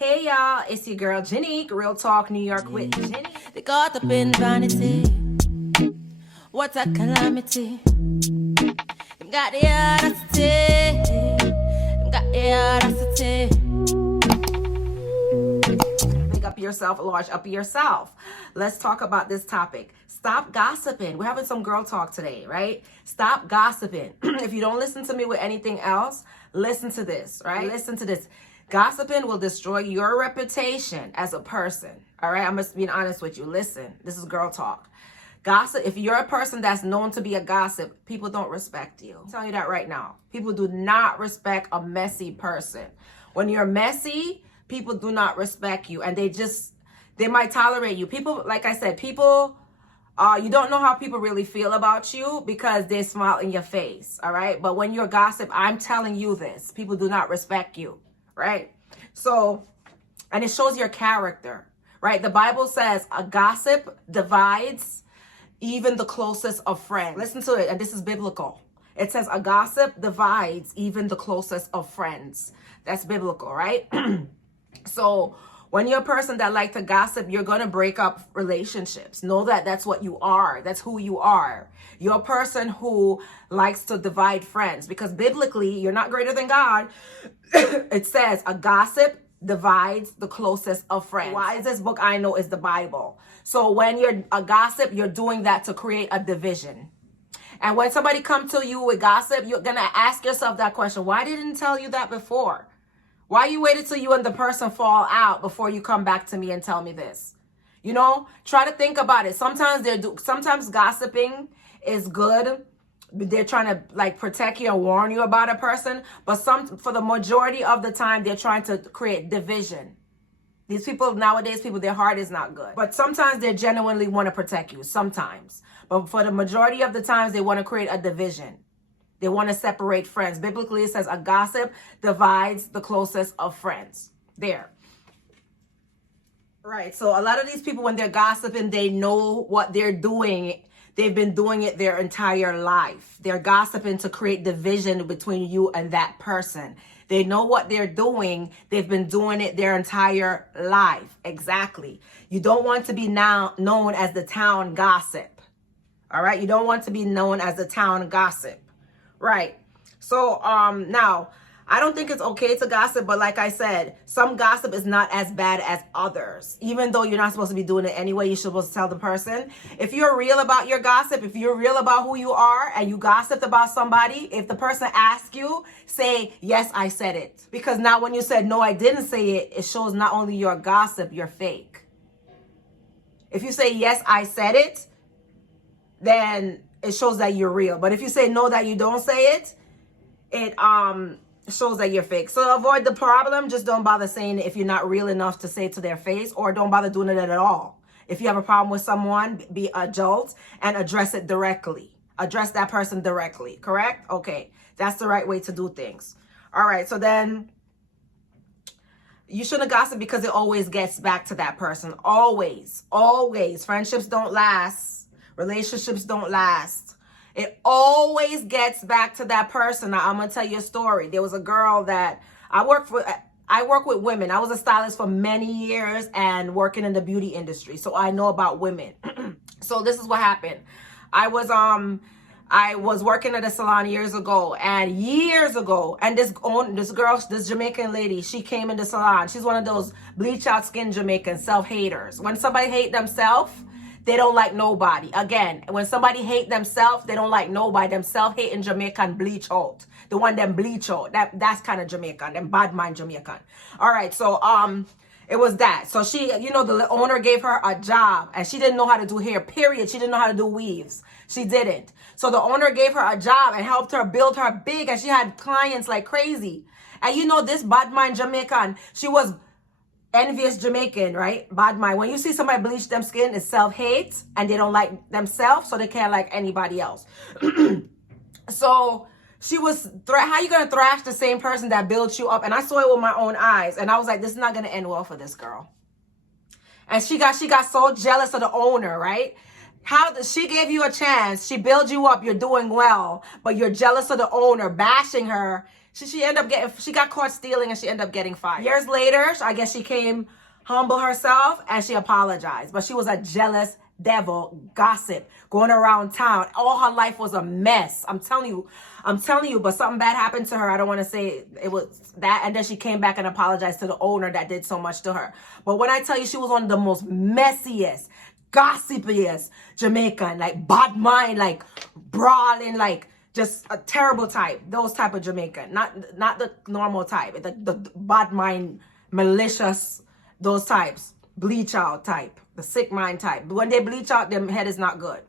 Hey y'all, it's your girl Janique, Real Talk New York with Jenny. They caught up in vanity. What a calamity. Them got the audacity. Them got the audacity. Big up yourself, large up yourself. Let's talk about this topic. Stop gossiping. We're having some girl talk today, right? Stop gossiping. If you don't listen to me with anything else, listen to this, right? Listen to this. Gossiping will destroy your reputation as a person. All right, I'm just being honest with you. Listen, this is girl talk. Gossip, if you're a person that's known to be a gossip, people don't respect you. I'm telling you that right now. People do not respect a messy person. When you're messy, people do not respect you, and they might tolerate you. People, like I said, people, you don't know how people really feel about you because they smile in your face, all right? But when you're gossip, I'm telling you this, people do not respect you. Right? So, and it shows your character, right? The Bible says a gossip divides even the closest of friends. Listen to it, and this is biblical. It says a gossip divides even the closest of friends. That's biblical, right? So, when you're a person that like to gossip, you're going to break up relationships. Know that that's what you are. That's who you are. You're a person who likes to divide friends because biblically, you're not greater than God. It says a gossip divides the closest of friends. The wisest book I know is the Bible. So when you're a gossip, you're doing that to create a division. And when somebody comes to you with gossip, you're going to ask yourself that question. Why didn't I tell you that before? Why you waited till you and the person fall out before you come back to me and tell me this? You know, try to think about it. Sometimes gossiping is good. They're trying to like protect you or warn you about a person, but for the majority of the time, they're trying to create division. These people nowadays, their heart is not good, but sometimes they genuinely want to protect you. Sometimes, but for the majority of the times, they want to create a division. They want to separate friends. Biblically, it says a gossip divides the closest of friends. There. Right. So a lot of these people, when they're gossiping, they know what they're doing. They've been doing it their entire life. They're gossiping to create division between you and that person. They know what they're doing. They've been doing it their entire life. Exactly. You don't want to be now known as the town gossip. All right. You don't want to be known as the town gossip. Right. So now I don't think it's okay to gossip, but like I said, some gossip is not as bad as others. Even though you're not supposed to be doing it anyway, you're supposed to tell the person. If you're real about your gossip, if you're real about who you are and you gossiped about somebody, if the person asks you, say, yes, I said it. Because now when you said, no, I didn't say it, it shows not only you're gossip, you're fake. If you say, yes, I said it, then it shows that you're real. But if you say no, that you don't say it, it shows that you're fake. So avoid the problem. Just don't bother saying it if you're not real enough to say it to their face, or don't bother doing it at all. If you have a problem with someone, be adult and address it directly. Address that person directly. Correct? Okay. That's the right way to do things. All right. So then you shouldn't gossip because it always gets back to that person. Always. Always. Friendships don't last. Relationships don't last. It always gets back to that person. Now, I'm going to tell you a story. There was a girl that I work with women. I was a stylist for many years and working in the beauty industry. So I know about women. So this is what happened. I was working at a salon years ago, and this Jamaican lady, she came in the salon. She's one of those bleach out skin Jamaican self-haters. When somebody hate themselves, they don't like nobody. Again, when somebody hate themselves, they don't like nobody. Them self-hating Jamaican bleach out. The one them bleach out. That's kind of Jamaican. Them bad mind Jamaican. All right, so it was that. So she, the owner gave her a job, and she didn't know how to do hair, period. She didn't know how to do weaves. She didn't. So the owner gave her a job and helped her build her big, and she had clients like crazy. And this bad mind Jamaican, she was envious Jamaican, right? Bad mind. When you see somebody bleach them skin, it's self-hate, and they don't like themselves, so they can't like anybody else. So she was, how you going to thrash the same person that built you up? And I saw it with my own eyes, and I was like, this is not going to end well for this girl. And she got so jealous of the owner, right? She gave you a chance. She built you up. You're doing well, but you're jealous of the owner, bashing her. She got caught stealing and she ended up getting fired. Years later, I guess she came humble herself and she apologized. But she was a jealous devil, gossip, going around town. All her life was a mess. I'm telling you, but something bad happened to her. I don't want to say it was that. And then she came back and apologized to the owner that did so much to her. But when I tell you, she was one of the most messiest, gossipiest Jamaican, like bad mind, like brawling, like just a terrible type. Those type of Jamaican, not the normal type, the bad mind, malicious, those types, bleach out type, the sick mind type. When they bleach out, their head is not good.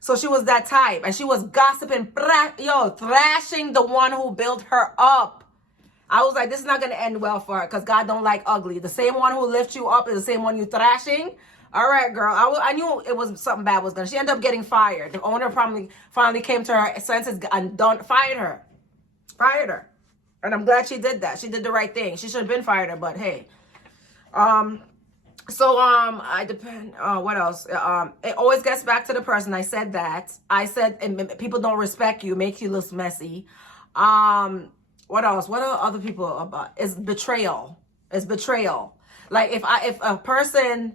So she was that type, and she was gossiping, thrashing the one who built her up. I was like, this is not going to end well for her, because God don't like ugly. The same one who lifts you up is the same one you thrashing. All right, girl. I knew it was something bad was going to. She ended up getting fired. The owner probably finally came to her senses and fired her. Fired her. And I'm glad she did that. She did the right thing. She should have been fired her, but hey. I depend, what else? It always gets back to the person. I said that. I said, and people don't respect you, make you look messy. What else? What are other people about? It's betrayal. It's betrayal. Like if a person,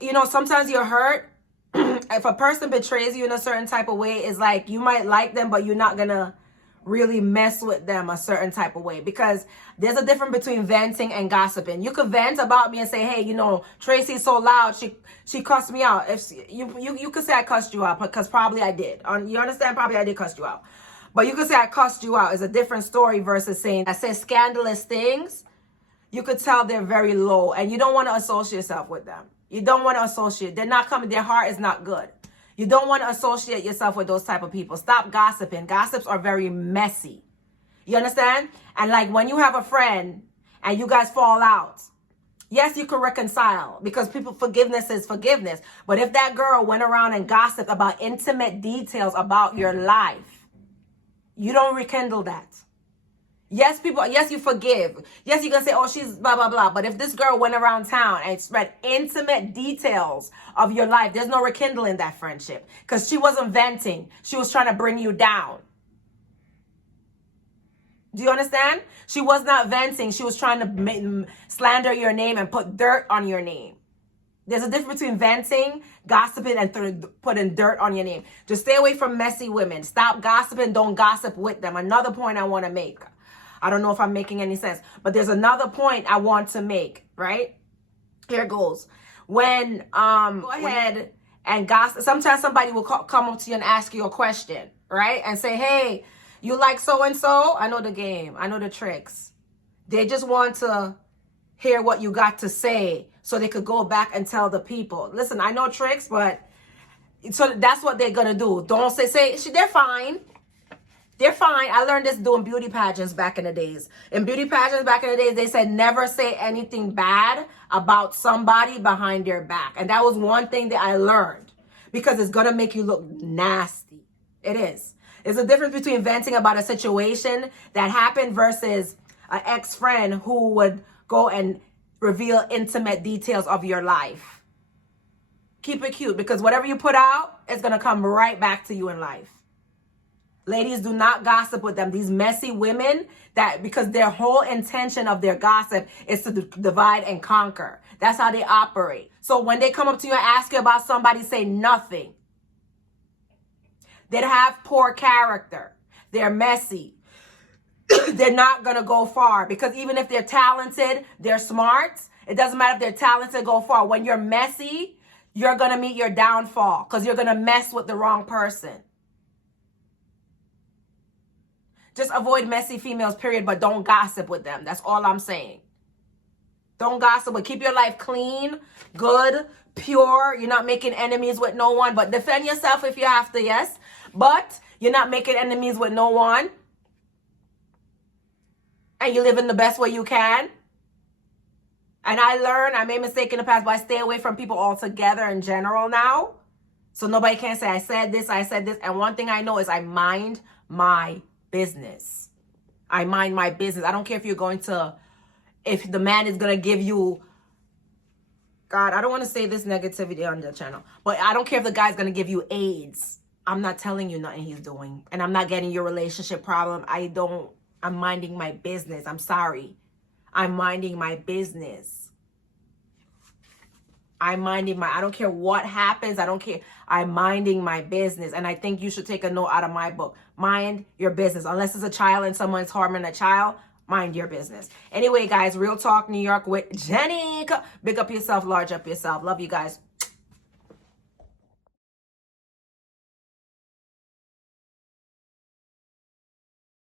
you know, sometimes you're hurt. If a person betrays you in a certain type of way, it's like you might like them, but you're not gonna really mess with them a certain type of way, because there's a difference between venting and gossiping. You could vent about me and say, hey, you know, Tracy's so loud, she cussed me out. If you could say I cussed you out, because probably I did. You understand? Probably I did cuss you out. But you could say I cussed you out is a different story versus saying I say scandalous things. You could tell they're very low, and you don't want to associate yourself with them. You don't want to associate. They're not coming. Their heart is not good. You don't want to associate yourself with those type of people. Stop gossiping. Gossips are very messy. You understand? And like when you have a friend and you guys fall out, yes, you can reconcile, because forgiveness is forgiveness. But if that girl went around and gossiped about intimate details about your life, you don't rekindle that. Yes, you forgive. Yes, you can say, oh, she's blah, blah, blah. But if this girl went around town and spread intimate details of your life, there's no rekindling that friendship, because she wasn't venting. She was trying to bring you down. Do you understand? She was not venting. She was trying to slander your name and put dirt on your name. There's a difference between venting, gossiping, and putting dirt on your name. Just stay away from messy women. Stop gossiping. Don't gossip with them. Another point I want to make. I don't know if I'm making any sense, but there's another point I want to make, right? Here goes. When, go ahead and gossip. Sometimes somebody will come up to you and ask you a question, right? And say, hey, you like so-and-so? I know the game. I know the tricks. They just want to hear what you got to say so they could go back and tell the people. Listen, I know tricks, but so that's what they're going to do. Don't say, they're fine. They're fine. I learned this doing beauty pageants back in the days. In beauty pageants back in the days, they said never say anything bad about somebody behind their back. And that was one thing that I learned, because it's going to make you look nasty. It is. There's a difference between venting about a situation that happened versus an ex-friend who would go and reveal intimate details of your life. Keep it cute, because whatever you put out, it's going to come right back to you in life. Ladies, do not gossip with them. These messy women, because their whole intention of their gossip is to divide and conquer. That's how they operate. So when they come up to you and ask you about somebody, say nothing. They have poor character. They're messy. They're not going to go far, because even if they're talented, they're smart. It doesn't matter if they're talented, go far. When you're messy, you're going to meet your downfall, because you're going to mess with the wrong person. Just avoid messy females, period, but don't gossip with them. That's all I'm saying. Don't gossip, but keep your life clean, good, pure. You're not making enemies with no one, but defend yourself if you have to, yes. But you're not making enemies with no one. And you live in the best way you can. And I made mistakes in the past, but I stay away from people altogether in general now. So nobody can say, I said this. And one thing I know is I mind my business. I mind my business. I don't care if the man is going to give you, God, I don't want to say this negativity on the channel, but I don't care if the guy's going to give you AIDS. I'm not telling you nothing he's doing. And I'm not getting your relationship problem. I don't I'm minding my business. I'm sorry. I'm minding my business. I don't care what happens. I don't care. I'm minding my business. And I think you should take a note out of my book. Mind your business. Unless it's a child and someone's harming a child, mind your business. Anyway, guys, Real Talk New York with Jenny. Big up yourself, large up yourself. Love you guys.